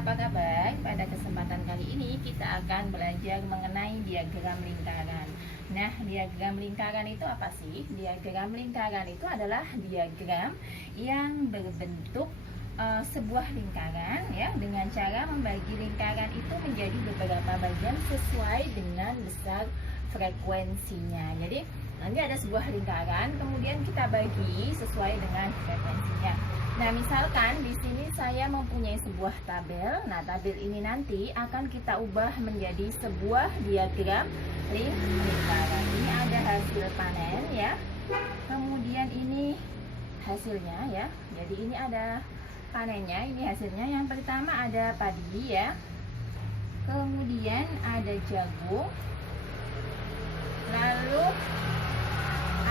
apa kabar? Pada kesempatan kali ini kita akan belajar mengenai diagram lingkaran. Nah, diagram lingkaran itu apa sih? Diagram lingkaran itu adalah diagram yang berbentuk sebuah lingkaran ya, dengan cara membagi lingkaran itu menjadi beberapa bagian sesuai dengan besar frekuensinya. Jadi nanti ada sebuah lingkaran, kemudian kita bagi sesuai dengan frekuensinya. Nah, misalkan di sini saya mempunyai sebuah tabel. Nah, tabel ini nanti akan kita ubah menjadi sebuah diagram lingkaran. Ini ada hasil panen ya. Kemudian ini hasilnya ya. Jadi ini ada panennya, ini hasilnya. Yang pertama ada padi ya. Kemudian ada jagung. Lalu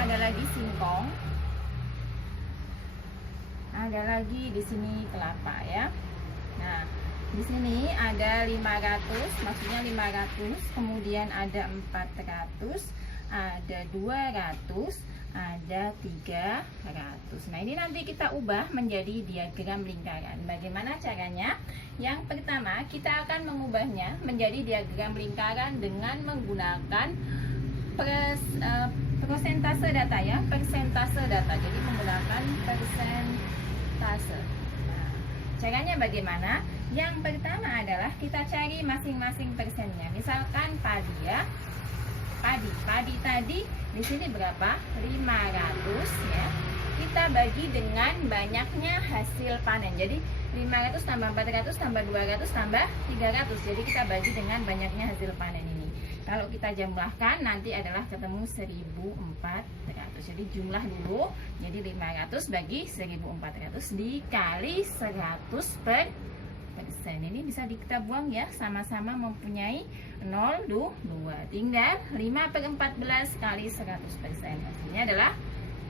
ada lagi singkong. Ada lagi di sini kelapa ya. Nah, di sini ada 500, maksudnya 500, kemudian ada 400, ada 200, ada 300. Nah, ini nanti kita ubah menjadi diagram lingkaran. Bagaimana caranya? Yang pertama, kita akan mengubahnya menjadi diagram lingkaran dengan menggunakan persentase data ya, persentase data. Jadi menggunakan persentase. Nah, caranya bagaimana? Yang pertama adalah kita cari masing-masing persennya. Misalkan padi ya. Padi tadi di sini berapa? 500 ya. Kita bagi dengan banyaknya hasil panen. Jadi 500 tambah 400 tambah 200 tambah 300. Jadi kita bagi dengan banyaknya hasil panen ini. Kalau kita jumlahkan nanti adalah ketemu 1400. Jadi jumlah dulu. Jadi 500 bagi 1400 dikali 100 per persen. Ini bisa kita buang ya. Sama-sama mempunyai 0, 2. Tinggal 5 per 14 kali 100%. Hasilnya adalah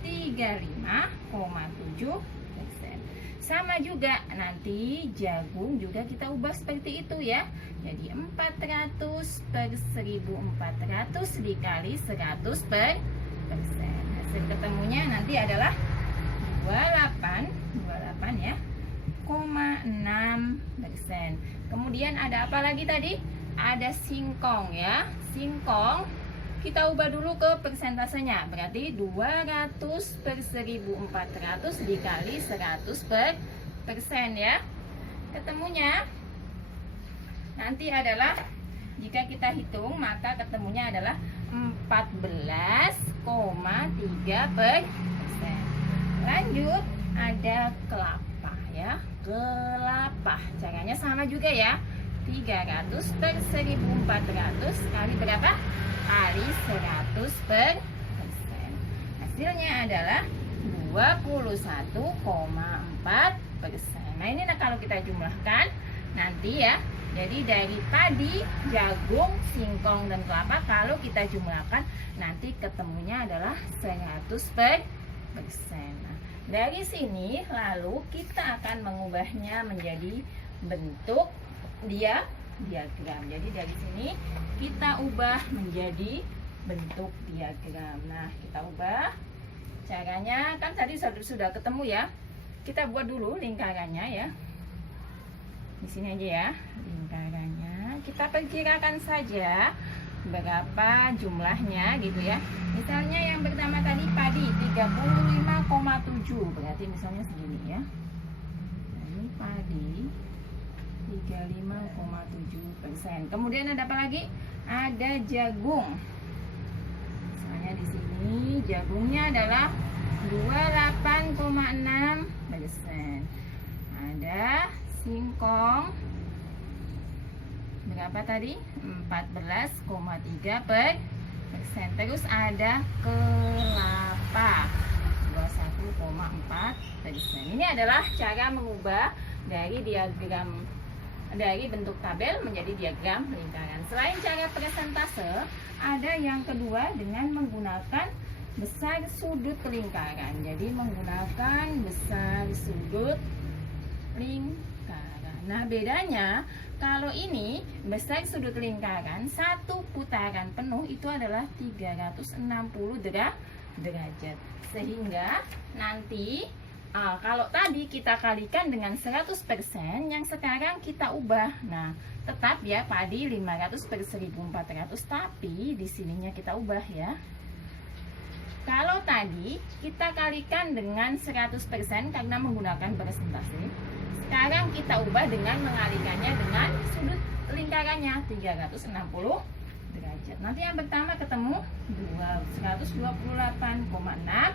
35,7%. Sama juga nanti jagung juga kita ubah seperti itu ya. Jadi 400 per 1400 dikali 100 per persen. Hasil ketemunya nanti adalah 28 ya, 6%. Kemudian ada apa lagi tadi? Ada singkong ya. Singkong kita ubah dulu ke persentasenya. Berarti 200 per 1400 dikali 100 per persen ya. Ketemunya nanti adalah, jika kita hitung maka ketemunya adalah 14,3 per persen. Lanjut, ada kelapa ya. Kelapa caranya sama juga ya. 300 per 1400 kali berapa? Kali 100 per persen. Hasilnya adalah 21,4%. Nah, ini kalau kita jumlahkan nanti ya. Jadi dari padi, jagung, singkong, dan kelapa kalau kita jumlahkan nanti ketemunya adalah 100 per persen. Nah, dari sini lalu kita akan mengubahnya menjadi bentuk diagram. Jadi dari sini kita ubah menjadi bentuk diagram. Nah, kita ubah. Caranya kan tadi sudah ketemu ya. Kita buat dulu lingkarannya ya. Di sini aja ya lingkarannya. Kita perkirakan saja berapa jumlahnya gitu ya. Misalnya yang pertama tadi padi 35,7, berarti misalnya segini ya. Nah, ini padi 35,7%. Kemudian ada apa lagi? Ada jagung. Misalnya di sini jagungnya adalah 28,6%. Ada singkong berapa tadi? 14,3 per persen. Terus ada kelapa 21,4%. Ini adalah cara mengubah dari bentuk tabel menjadi diagram lingkaran. Selain cara persentase, ada yang kedua dengan menggunakan besar sudut lingkaran. Jadi menggunakan besar sudut lingkaran. Nah, bedanya kalau ini besar sudut lingkaran, satu putaran penuh itu adalah 360 derajat. Sehingga nanti Kalau tadi kita kalikan dengan 100%, yang sekarang kita ubah. Nah, tetap ya padi 500 per 1400, tapi di sininya kita ubah ya. Kalau tadi kita kalikan dengan 100% karena menggunakan persentase. Sekarang kita ubah dengan mengalikannya dengan sudut lingkarannya 360 derajat. Nanti yang pertama ketemu 128,6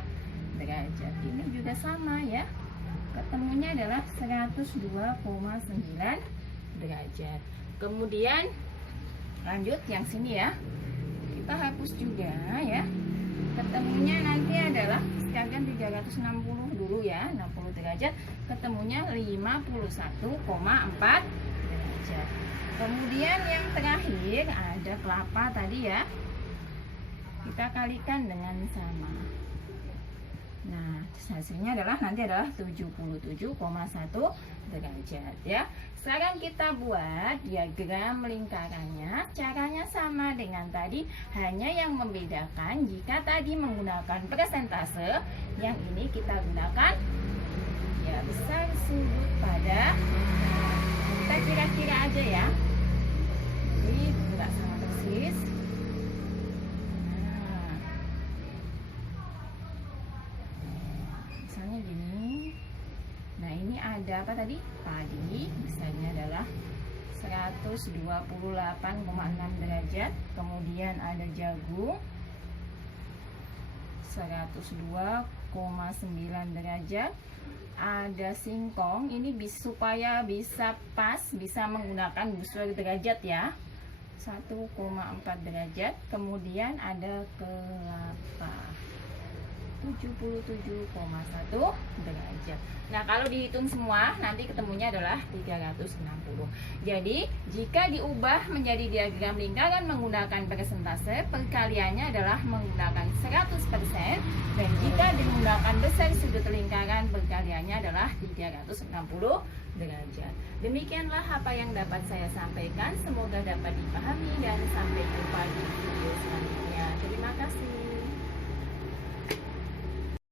derajat. Ini juga sama ya. Ketemunya adalah 102,9 derajat. Kemudian lanjut yang sini ya. Kita hapus juga ya. Ketemunya nanti adalah sekarang 360 dulu ya, 60 derajat. Ketemunya 51,4 derajat. Kemudian yang terakhir ada kelapa tadi ya. Kita kalikan dengan sama. Nah, hasilnya adalah nanti adalah 77,1 derajat ya. Sekarang kita buat diagram lingkarannya. Caranya sama dengan tadi, hanya yang membedakan jika tadi menggunakan persentase, yang ini kita gunakan ya besar sudut pada. Kita kira-kira aja ya. Jadi tidak sama persis. Misalnya gini. Nah, ini ada apa tadi? Padi, misalnya adalah 128,6 derajat. Kemudian ada jagung 102,9 derajat. Ada singkong, ini supaya bisa pas, bisa menggunakan busur derajat ya, 1,4 derajat. Kemudian ada kelapa 77,1 derajat. Nah, kalau dihitung semua nanti ketemunya adalah 360. Jadi, jika diubah menjadi diagram lingkaran menggunakan persentase, perkaliannya adalah menggunakan 100%, dan jika menggunakan besar sudut lingkaran, perkaliannya adalah 360 derajat. Demikianlah apa yang dapat saya sampaikan. Semoga dapat dipahami dan sampai jumpa di video selanjutnya. Terima kasih.